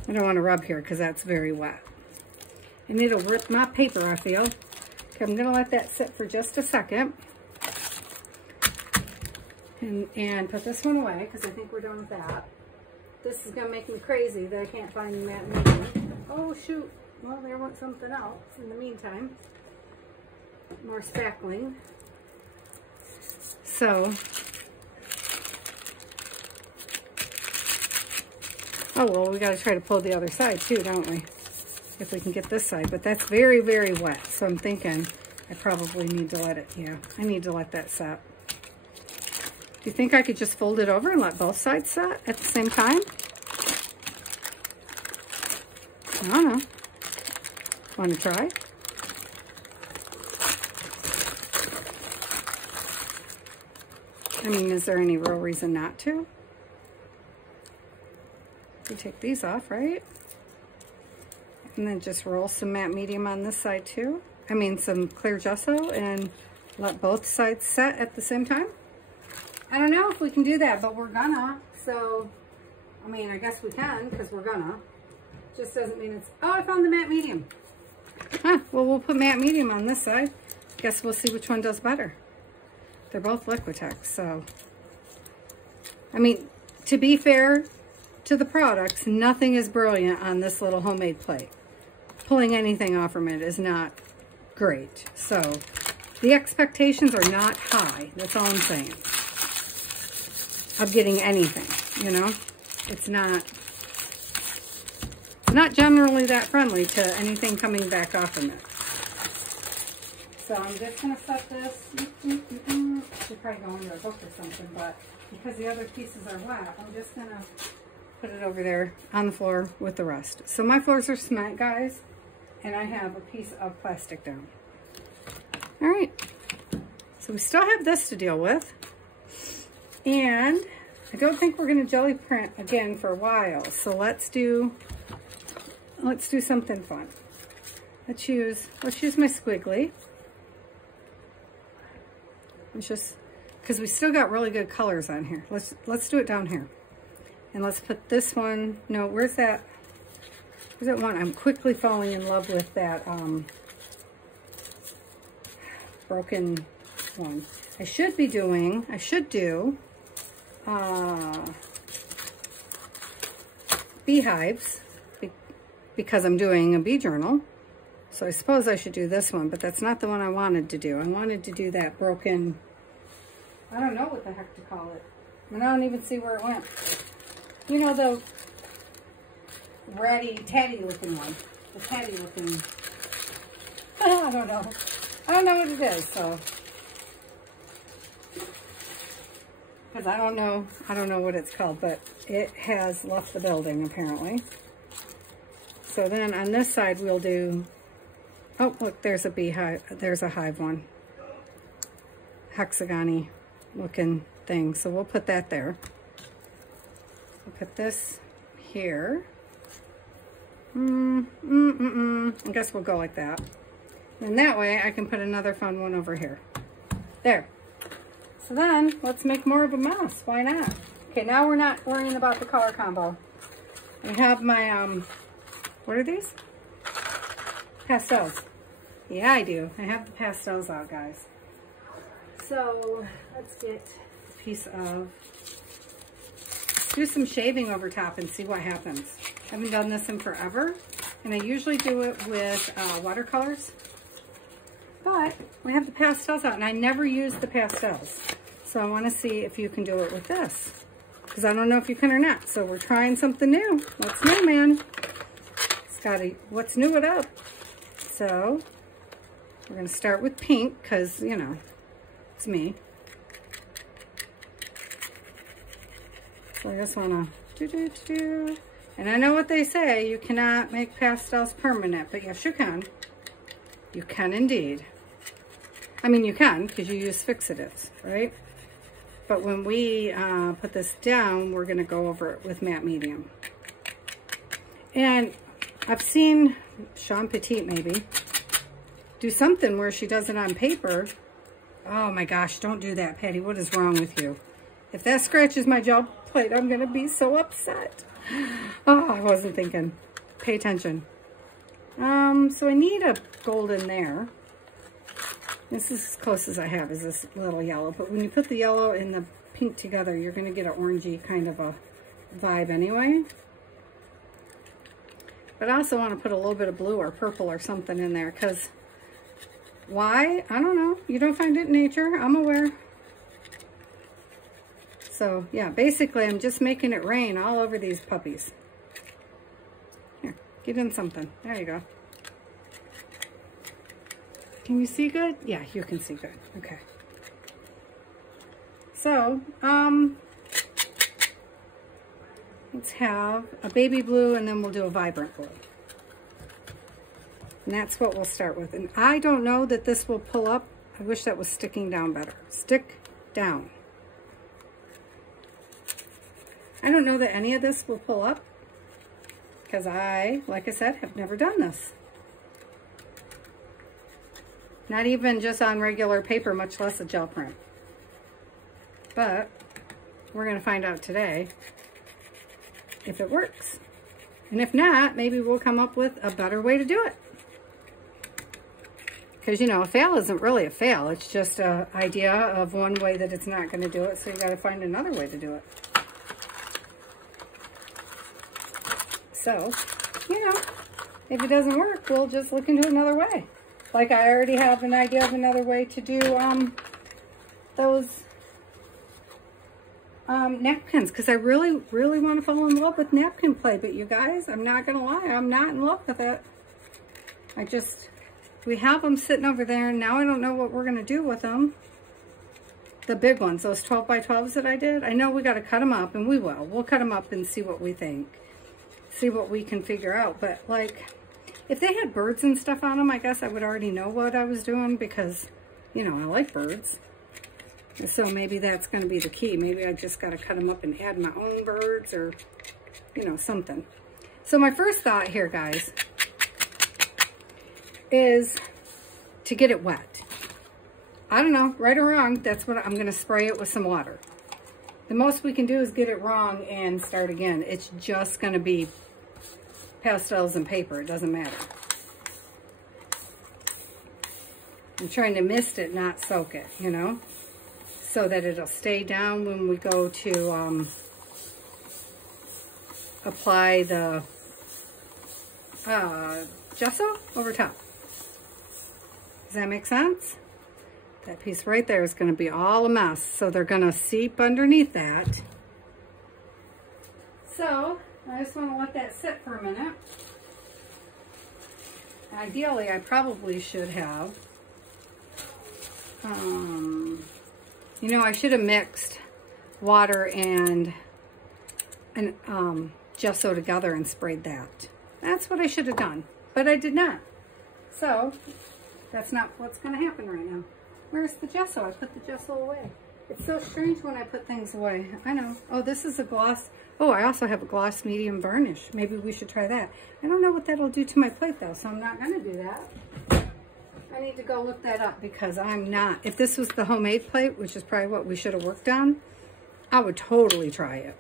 I don't want to rub here because that's very wet. And it'll rip my paper, I feel. Okay, I'm going to let that sit for just a second. And put this one away because I think we're done with that. This is going to make me crazy that I can't find the matte medium. Oh, shoot. Well, there went something else in the meantime. More spackling. So, oh, well, we got to try to pull the other side too, don't we? If we can get this side. But that's very, very wet. So I'm thinking I probably need to let it, yeah, I need to let that set. Do you think I could just fold it over and let both sides set at the same time? I don't know. Want to try? I mean, is there any real reason not to? You take these off, right? And then just roll some matte medium on this side too. I mean, some clear gesso, and let both sides set at the same time. I don't know if we can do that, but we're gonna. So, I mean, I guess we can because we're gonna. Just doesn't mean it's, oh, I found the matte medium. Huh, well, we'll put matte medium on this side. Guess we'll see which one does better. They're both Liquitex, so. I mean, to be fair to the products, nothing is brilliant on this little homemade plate. Pulling anything off from it is not great. So, the expectations are not high. That's all I'm saying. Of getting anything, you know? It's not generally that friendly to anything coming back off from it. So I'm just going to set this. Should probably go under a book or something, but because the other pieces are wet, I'm just going to put it over there on the floor with the rest. So my floors are cement, guys, and I have a piece of plastic down. All right. So we still have this to deal with. And I don't think we're going to jelly print again for a while. So let's do something fun. Let's use my squiggly. It's just because we still got really good colors on here. Let's do it down here. And let's put this one. No, where's that one? I'm quickly falling in love with that broken one. I should do beehives because I'm doing a bee journal. So I suppose I should do this one, but that's not the one I wanted to do. I wanted to do that broken, I don't know what the heck to call it. I don't even see where it went. You know, the ratty, tatty looking one. The tatty looking, I don't know. I don't know what it is, so. Because I don't know what it's called, but it has left the building apparently. So then on this side we'll do, oh look, there's a beehive, there's a hive one. Hexagon-y looking thing. So we'll put that there. We'll put this here. I guess we'll go like that. And that way I can put another fun one over here. There. So then, let's make more of a mess. Why not? Okay, now we're not worrying about the color combo. I have my, what are these? Pastels. Yeah, I do. I have the pastels out, guys. So, let's get a piece of, do some shaving over top and see what happens. I haven't done this in forever, and I usually do it with watercolors. But we have the pastels out, and I never use the pastels. So I want to see if you can do it with this. Because I don't know if you can or not. So we're trying something new. What's new, man? It's got to, what's new it up? So we're going to start with pink, because, you know, it's me. So I just want to And I know what they say, you cannot make pastels permanent, but yes, you can. You can indeed. I mean, you can, because you use fixatives, right? But when we put this down, we're going to go over it with matte medium. And I've seen Sean Petit maybe do something where she does it on paper. Oh my gosh, don't do that, Patti. What is wrong with you? If that scratches my gel plate, I'm going to be so upset. Oh, I wasn't thinking. Pay attention. So I need a golden there. This is as close as I have, is this little yellow. But when you put the yellow and the pink together, you're going to get an orangey kind of a vibe anyway. But I also want to put a little bit of blue or purple or something in there, because why? I don't know. You don't find it in nature. I'm aware. So, yeah, basically I'm just making it rain all over these puppies. Here, get in something. There you go. Can you see good? Yeah, you can see good. Okay. So, let's have a baby blue, and then we'll do a vibrant blue. And that's what we'll start with. And I don't know that this will pull up. I wish that was sticking down better. Stick down. I don't know that any of this will pull up, because I, like I said, have never done this. Not even just on regular paper, much less a gel print. But we're going to find out today if it works. And if not, maybe we'll come up with a better way to do it. Because, you know, a fail isn't really a fail. It's just an idea of one way that it's not going to do it. So you got to find another way to do it. So, you know, if it doesn't work, we'll just look into another way. Like I already have an idea of another way to do those napkins, because I really, really want to fall in love with napkin play. But you guys, I'm not going to lie, I'm not in love with it. We have them sitting over there, and now I don't know what we're going to do with them. The big ones, those 12 by 12s that I did. I know we got to cut them up, and we will. We'll cut them up and see what we think. See what we can figure out. But, like, if they had birds and stuff on them, I guess I would already know what I was doing, because, you know, I like birds. So maybe that's going to be the key. Maybe I just got to cut them up and add my own birds, or, you know, something. So my first thought here, guys, is to get it wet. I don't know, right or wrong, that's what I'm going to spray it with some water. The most we can do is get it wrong and start again. It's just going to be pastels and paper. It doesn't matter. I'm trying to mist it, not soak it, you know, so that it'll stay down when we go to apply the gesso over top. Does that make sense? That piece right there is going to be all a mess, so they're going to seep underneath that. So I just want to let that sit for a minute. Ideally, I probably should have, you know, I should have mixed water and gesso together and sprayed that. That's what I should have done, but I did not. So that's not what's going to happen right now. Where's the gesso? I put the gesso away. It's so strange when I put things away. I know. Oh, this is a gloss. Oh, I also have a gloss medium varnish. Maybe we should try that. I don't know what that'll do to my plate, though, so I'm not going to do that. I need to go look that up, because I'm not. If this was the homemade plate, which is probably what we should have worked on, I would totally try it.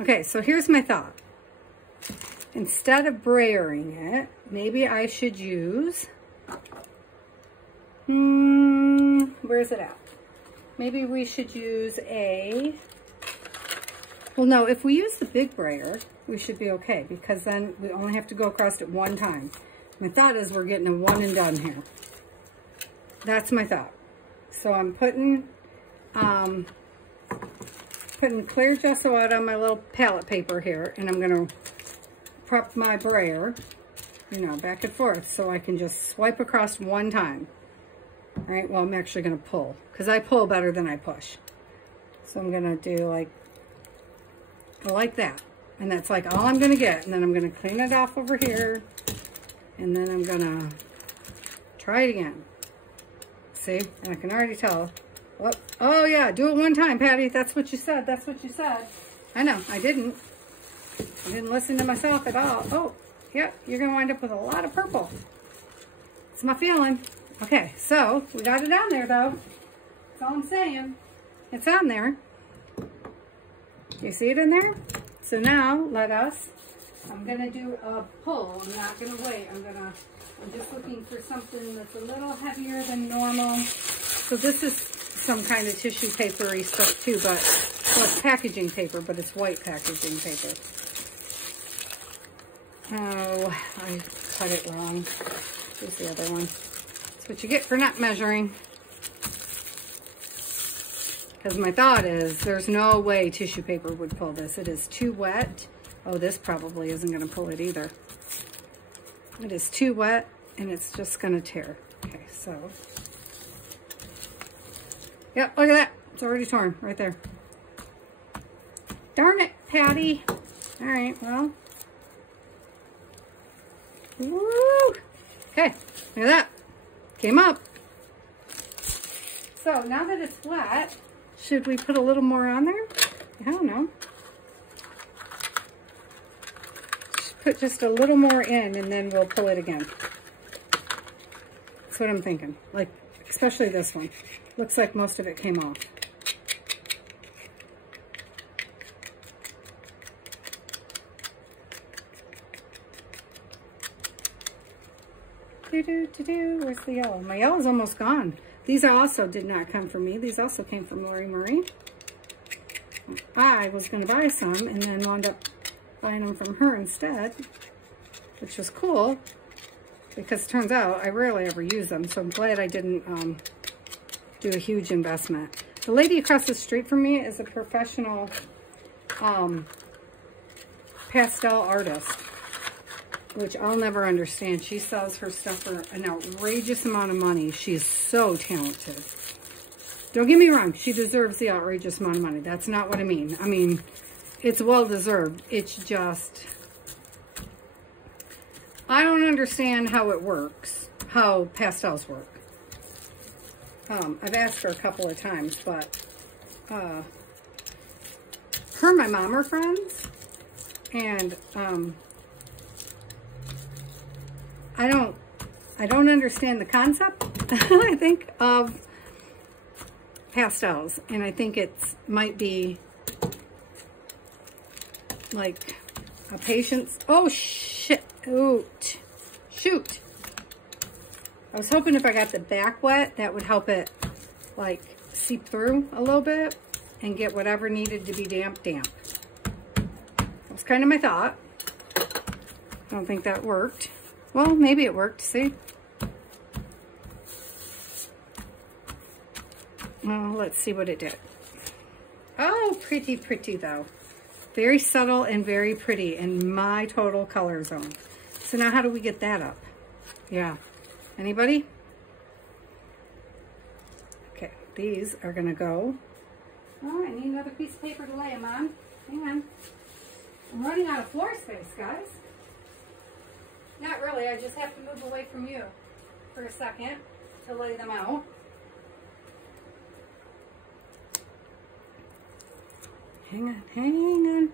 Okay, so here's my thought. Instead of brayering it, maybe I should use... where's it at? Maybe we should use a... Well, no, if we use the big brayer, we should be okay, because then we only have to go across it one time. My thought is we're getting a one and done here. That's my thought. So I'm putting clear gesso out on my little palette paper here, and I'm going to prep my brayer, you know, back and forth, so I can just swipe across one time. All right, well, I'm actually going to pull, because I pull better than I push. So I'm going to do like that. And that's like all I'm going to get. And then I'm going to clean it off over here. And then I'm going to try it again. See? And I can already tell. Oh, yeah, do it one time, Patti. That's what you said. That's what you said. I know, I didn't. I didn't listen to myself at all. Oh, yeah, you're going to wind up with a lot of purple. It's my feeling. Okay, so we got it on there though. That's all I'm saying. It's on there. You see it in there? So now I'm gonna do a pull. I'm not gonna wait. I'm just looking for something that's a little heavier than normal. So this is some kind of tissue papery stuff too, but well, it's packaging paper, but it's white packaging paper. Oh, I cut it wrong. Here's the other one. That's what you get for not measuring. Because my thought is, there's no way tissue paper would pull this. It is too wet. Oh, this probably isn't going to pull it either. It is too wet, and it's just going to tear. Okay, so. Yep, look at that. It's already torn right there. Darn it, Patti. All right, well. Woo! Okay, look at that. Came up. So now that it's wet, should we put a little more on there? I don't know. Just put just a little more in and then we'll pull it again. That's what I'm thinking. Like, especially this one. Looks like most of it came off. Where's the yellow? My yellow's almost gone. These also did not come from me. These also came from Lori Marie. I was going to buy some and then wound up buying them from her instead, which was cool because it turns out I rarely ever use them. So I'm glad I didn't do a huge investment. The lady across the street from me is a professional pastel artist, which I'll never understand. She sells her stuff for an outrageous amount of money. She's so talented. Don't get me wrong. She deserves the outrageous amount of money. That's not what I mean. I mean, it's well-deserved. It's just, I don't understand how it works, how pastels work. I've asked her a couple of times, but her and my mom are friends, and I don't understand the concept, I think, of pastels. And I think it's might be like a patience. Oh, shit. Oh, shoot. I was hoping if I got the back wet, that would help it, like, seep through a little bit and get whatever needed to be damp. That was kind of my thought. I don't think that worked. Well, maybe it worked, see? Well, let's see what it did. Oh, pretty, pretty though. Very subtle and very pretty in my total color zone. So now how do we get that up? Yeah. Anybody? Okay, these are gonna go. Oh, I need another piece of paper to lay them on. Hang on. I'm running out of floor space, guys. Not really, I just have to move away from you for a second to lay them out. Hang on.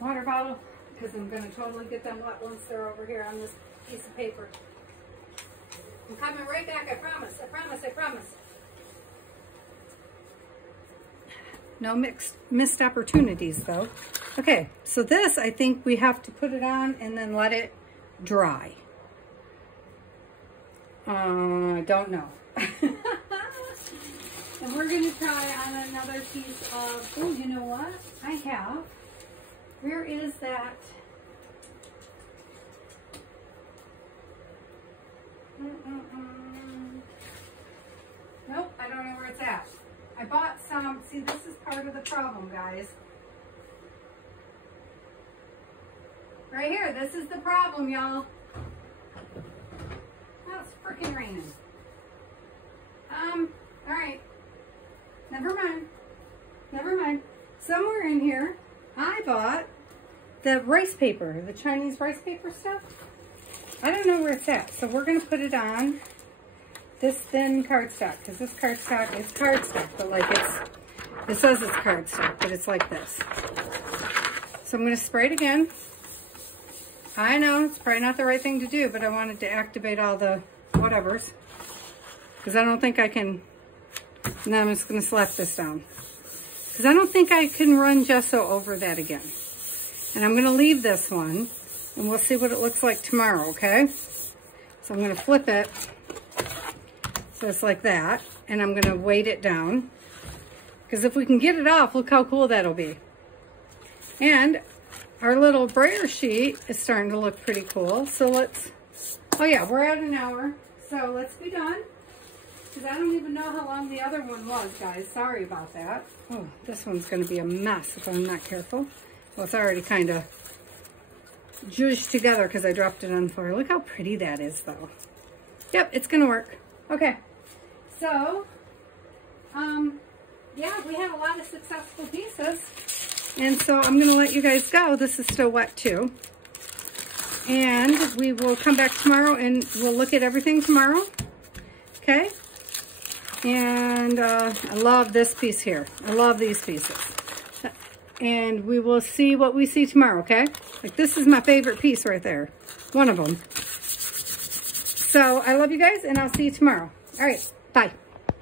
Water bottle, because I'm going to totally get them wet once they're over here on this piece of paper. I'm coming right back, I promise. No missed opportunities, though. Okay, so this, I think we have to put it on and then let it dry. Don't know. And we're going to try on another piece of, oh, you know what? I have. Where is that? Nope, I don't know where it's at. I bought some. See, this is part of the problem, guys. Right here, this is the problem, y'all. Oh, it's freaking raining. All right. Never mind. Somewhere in here, I bought the rice paper, the Chinese rice paper stuff. I don't know where it's at, so we're going to put it on this thin cardstock, because this cardstock is cardstock, but like it says it's cardstock, but it's like this. So I'm going to spray it again. I know it's probably not the right thing to do, but I wanted to activate all the whatevers. Because I don't think I can, and then I'm just going to slap this down. Because I don't think I can run gesso over that again. And I'm going to leave this one, and we'll see what it looks like tomorrow, okay? So I'm going to flip it, so it's like that, and I'm going to weight it down. Because if we can get it off, look how cool that'll be. And our little brayer sheet is starting to look pretty cool. So let's, oh yeah, we're at an hour. So let's be done. Because I don't even know how long the other one was, guys. Sorry about that. Oh, this one's going to be a mess if I'm not careful. Well, it's already kind of zhuzhed together because I dropped it on the floor. Look how pretty that is, though. Yep, it's going to work. Okay. So, yeah, we have a lot of successful pieces. And so I'm going to let you guys go. This is still wet, too. And we will come back tomorrow and we'll look at everything tomorrow. Okay? And I love this piece here. I love these pieces. And we will see what we see tomorrow, okay? Like, this is my favorite piece right there. One of them. So, I love you guys, and I'll see you tomorrow. All right, bye.